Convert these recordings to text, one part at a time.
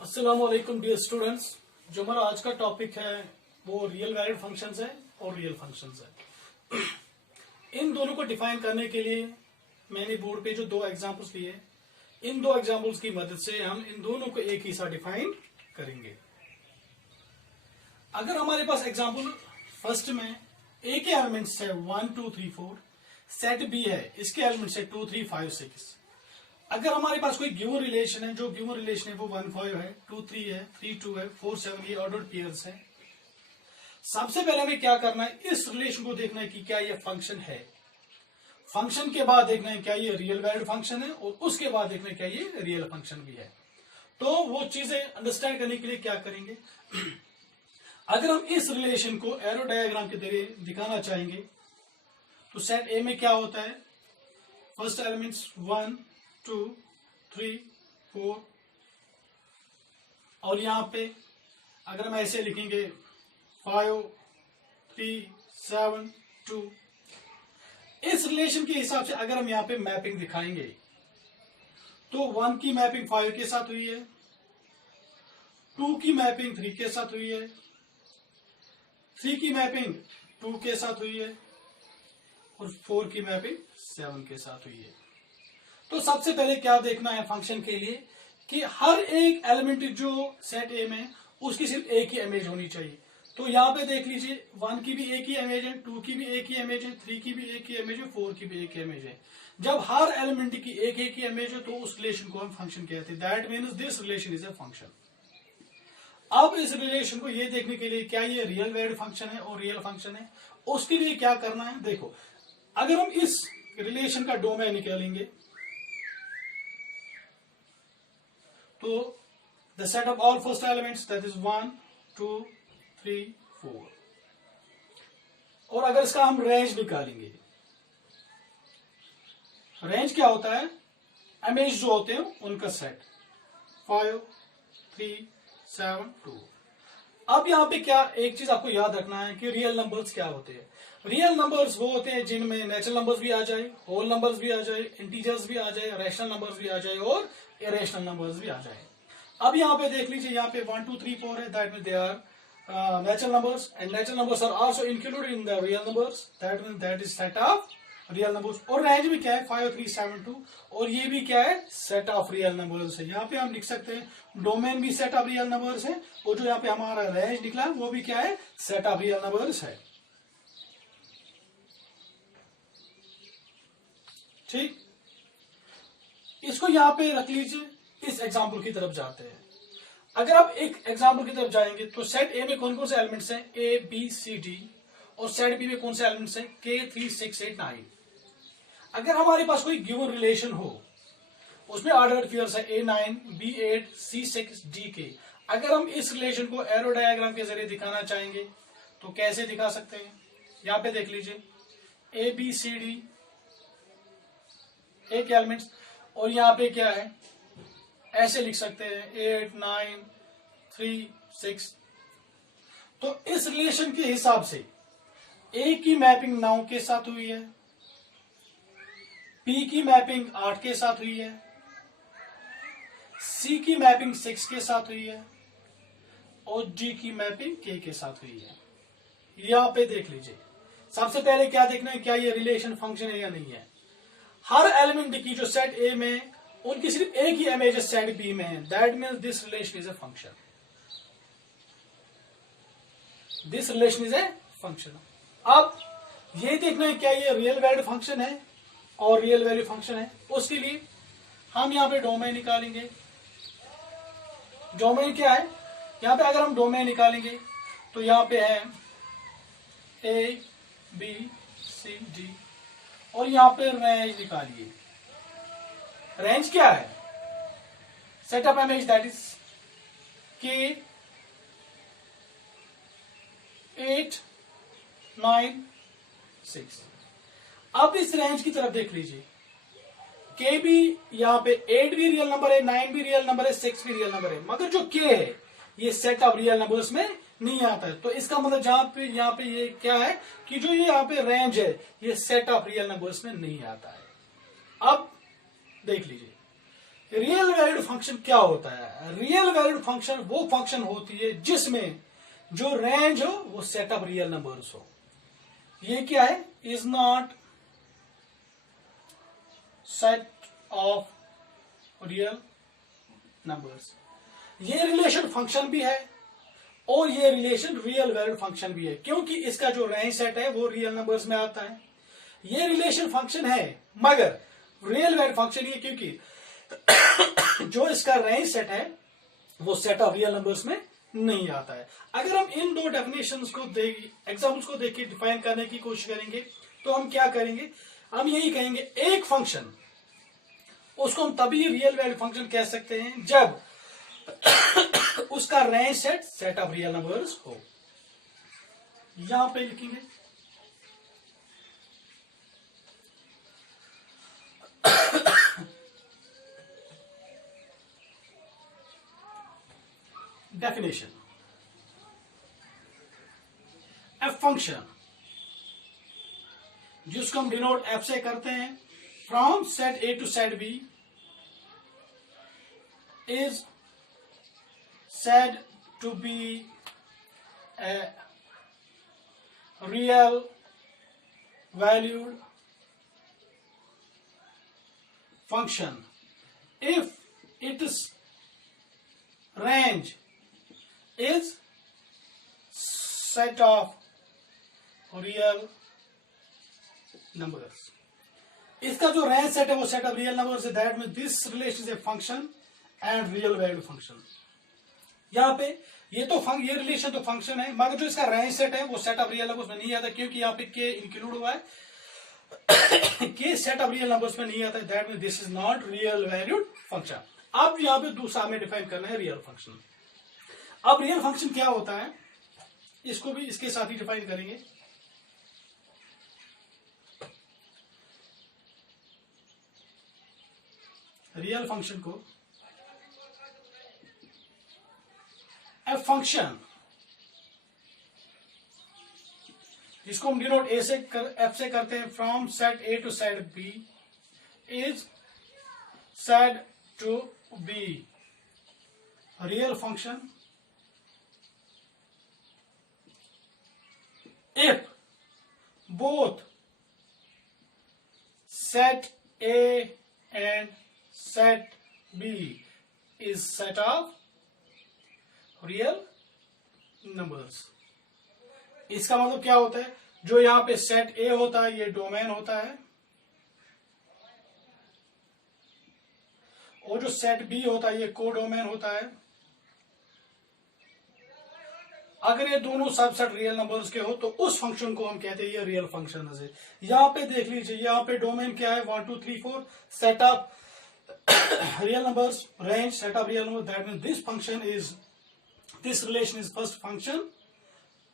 अस्सलाम वालेकुम dear students. जो हमारा आज का टॉपिक है वो रियल वैलिड फंक्शंस है और रियल फंक्शंस है। इन दोनों को डिफाइन करने के लिए मैंने बोर्ड पे जो दो एग्जांपल्स लिए, इन दो एग्जांपल्स की मदद से हम इन दोनों को एक ही साथ डिफाइन करेंगे। अगर हमारे पास एग्जांपल फर्स्ट में ए के एलिमेंट्स है 1 2 3 4, सेट बी है, इसके एलिमेंट्स है 2 3 5 6। अगर हमारे पास कोई गिवन रिलेशन है, जो गिवन रिलेशन है वो 1 5 है, 2 3 है, 3 2 है, 4 7, ये ऑर्डर्ड पेयर्स है। सबसे पहले हमें क्या करना है, इस रिलेशन को देखना है कि क्या ये फंक्शन है। फंक्शन के बाद देखना है क्या ये रियल वैलिड फंक्शन है, और उसके बाद देखना है क्या ये रियल फंक्शन भी है। तो वो चीजें अंडरस्टैंड करने के लिए क्या करेंगे, अगर हम इस रिलेशन को एरो डायग्राम के जरिए दिखाना चाहेंगे तो सेट ए में क्या होता है, फर्स्ट एलिमेंट्स 1 2 3 4, और यहां पे अगर हम ऐसे लिखेंगे 5 3 7 2, इस रिलेशन के हिसाब से अगर हम यहां पे मैपिंग दिखाएंगे तो 1 की मैपिंग 5 के साथ हुई है, 2 की मैपिंग 3 के साथ हुई है, 3 की मैपिंग 2 के साथ हुई है, और 4 की मैपिंग 7 के साथ हुई है। तो सबसे पहले क्या देखना है फंक्शन के लिए कि हर एक एलिमेंट जो सेट ए में उसकी सिर्फ एक ही इमेज होनी चाहिए। तो यहाँ पे देख लीजिए 1 की भी एक ही इमेज है, 2 की भी एक ही इमेज है, 3 की भी एक ही इमेज है, 4 की भी एक ही इमेज है। जब हर एलिमेंट की एक एक ही इमेज है तो उस रिलेशन को हम फंक्शन कहते हैं। That means this relation is a function. अब इस रिलेशन को ये देखने के लिए क्या ये रियल वैलिड फंक्शन है और रियल फंक्शन है, उसके लिए क्या करना है, देखो अगर हम इस रिलेशन का डोमेन निकालेंगे तो the set of all first elements that is 1 2 3 4, और अगर इसका हम रेंज निकालेंगे, रेंज क्या होता है, इमेज जो होते हैं उनका सेट 5 3 7 2। अब यहां पे क्या एक चीज आपको याद रखना है कि रियल नंबर्स क्या होते हैं। रियल नंबर्स वो होते हैं जिनमें नेचुरल नंबर्स भी आ जाए, होल नंबर्स भी आ जाए, इंटीजर्स भी आ जाए, रैशनल नंबर्स भी आ जाए और इरेशनल नंबर्स भी आ जाए। अब यहाँ पे देख लीजिए, यहाँ पे 1 2 3 4 है, that mean they are natural numbers, and natural numbers are also included in the real numbers, that means that is set of real numbers। और रेंज भी क्या है 5 3 7 2, और ये भी क्या है सेट ऑफ रियल नंबर्स है। यहाँ पे हम लिख सकते हैं डोमेन भी सेट ऑफ रियल नंबर्स है, और जो यहाँ पे हमारा रेंज निकला वो भी क्या है सेट ऑफ रियल नंबर्स है। ठीक, इसको यहाँ पे रख लीजिए। इस एग्जाम्पल की तरफ जाते हैं। अगर आप एक एग्जाम्पल की तरफ जाएंगे तो सेट ए में कौन कौन से एलिमेंट्स हैं, ए बी सी डी, और सेट बी में कौन से एलिमेंट्स हैं, के 3 6 8 9। अगर हमारे पास कोई गिवन रिलेशन हो उसमें ऑर्डर्ड पेयर्स है A9 B8 C6 DK, अगर हम इस रिलेशन को एरो डायग्राम के जरिए दिखाना चाहेंगे तो कैसे दिखा सकते हैं, यहां पे देख लीजिए ए बी सी डी एक एलिमेंट्स, और यहां पे क्या है ऐसे लिख सकते हैं 8 9 3 6। तो इस रिलेशन के हिसाब से ए की मैपिंग 9 के साथ हुई है, पी की मैपिंग 8 के साथ हुई है, सी की मैपिंग 6 के साथ हुई है, और डी की मैपिंग के साथ हुई है। यहां पे देख लीजिए, सबसे पहले क्या देखना है, क्या ये रिलेशन फंक्शन है या नहीं है। हर एलिमेंट की जो सेट ए में उनकी सिर्फ एक ही इमेज सेट बी में है, that means this relation is a function. This relation is a function. अब ये देखना है क्या ये रियल वैलिड फंक्शन है और रियल वैल्यू फंक्शन है। उसके लिए हम यहां पे डोमेन निकालेंगे। डोमेन क्या है, यहां पे अगर हम डोमेन निकालेंगे तो यहां पे है ए बी सी डी, और यहां पे रेंज निकालिए। रेंज क्या है, set of image that is के 8 9 6। अब इस रेंज की तरफ देख लीजिए, के भी यहाँ पे 8 भी रियल नंबर है, 9 भी रियल नंबर है, 6 भी रियल नंबर है, मगर जो के है ये सेट ऑफ रियल नंबर्स में नहीं आता है। तो इसका मतलब जहां पे यहाँ पे ये क्या है कि जो ये यहाँ पे रेंज है ये सेट ऑफ रियल नंबर्स में नहीं आता है। अब देख लीजिए, रियल वैल्यूड फंक्शन क्या होता है? रियल वैल्यूड फंक्शन वो फंक्शन होती है जिसमें जो रेंज हो वो सेट ऑफ रियल नंबर्स हो। ये क्या है? Is not set of real numbers. ये रिलेशन फंक्शन भी है और ये रिलेशन रियल वैल्यूड फंक्शन भी है, क्योंकि इसका जो रेंज सेट है वो रियल नंबर्स में आता है। ये रिलेशन फंक्शन है मगर रियल वैल्यूड फंक्शन ये, क्योंकि जो इसका रेंज सेट है वो सेट ऑफ रियल नंबर्स में नहीं आता है। अगर हम इन दो डेफिनेशंस को एग्जाम्पल्स को देख के डिफाइन करने की कोशिश करेंगे तो हम क्या करेंगे? हम यही कहेंगे एक फंक्शन उसको हम तभी रियल वैल्यू फंक्शन कह सकते हैं जब उसका range set of real numbers हो। यहां पे लिखेंगे डेफिनेशन। एफ फंक्शन जिसको हम डिनोट एफ से करते हैं, from set a to set b is said to be a real valued function if its range is set of real numbers। इसका जो रेंज सेट है वो सेट ऑफ रियल नंबर्स है। That means this relation is a function and real value function. यहाँ पे ये relation तो function है मगर जो इसका रेंज सेट है वो सेट ऑफ रियल नंबर्स में नहीं आता, क्योंकि यहाँ पे के इंक्लूड हुआ है। के सेट ऑफ रियल नंबर्स में नहीं आता। That means this is not real valued function. अब यहाँ पे दूसरा हमें डिफाइन करना है रियल फंक्शन। अब रियल फंक्शन क्या होता है इसको भी इसके साथ ही डिफाइन करेंगे। रियल फंक्शन को एफ फंक्शन जिसको हम डिनोट एफ से करते हैं, from set a to set b is said to be real function if both set a and set b is set of real numbers. इसका मतलब क्या होता है? जो यहां पे सेट ए होता है ये डोमेन होता है और जो सेट बी होता है ये कोडोमेन होता है। अगर ये दोनों सबसेट रियल नंबर्स के हो तो उस फंक्शन को हम कहते हैं ये रियल फंक्शन है। यहां पे देख लीजिए, यहां पे डोमेन क्या है? 1 2 3 4 set of real numbers, range set of real number. That means this function is this relation is first function,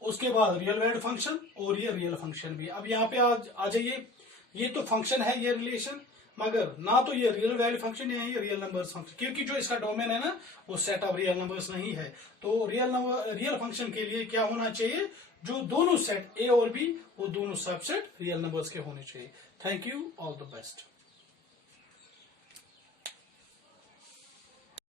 उसके बाद रियल वैल्यूड फंक्शन और ये रियल फंक्शन भी। अब यहाँ पे आ जाइए, ये तो फंक्शन है ये रिलेशन, मगर ना तो ये रियल वैल्यू फंक्शन है ये रियल नंबर्स फंक्शन, क्योंकि जो इसका डोमेन है ना वो सेट ऑफ रियल नंबर्स नहीं है। तो रियल फंक्शन के लिए क्या होना चाहिए? जो दोनों सेट ए और बी वो दोनों सबसेट रियल नंबर्स के होने चाहिए। Thank you, all the best.